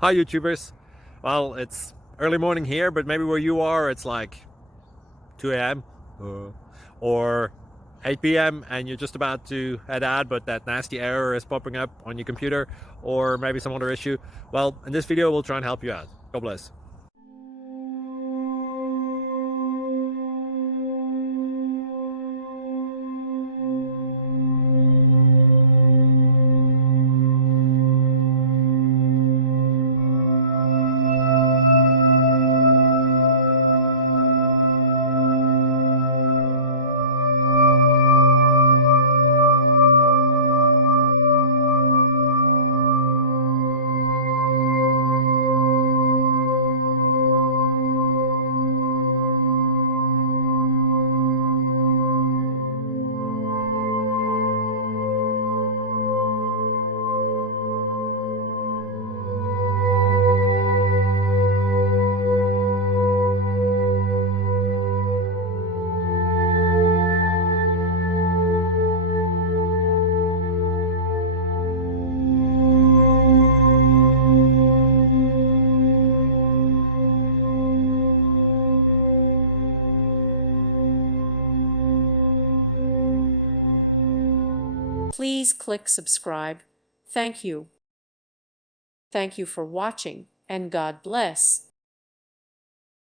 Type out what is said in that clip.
Hi YouTubers. Well, it's early morning here, but maybe where you are it's like 2 a.m. Or 8 p.m. and you're just about to head out, but that nasty error is popping up on your computer, or maybe some other issue. Well, in this video we'll try and help you out. God bless. Please click subscribe. Thank you. Thank you for watching, and God bless.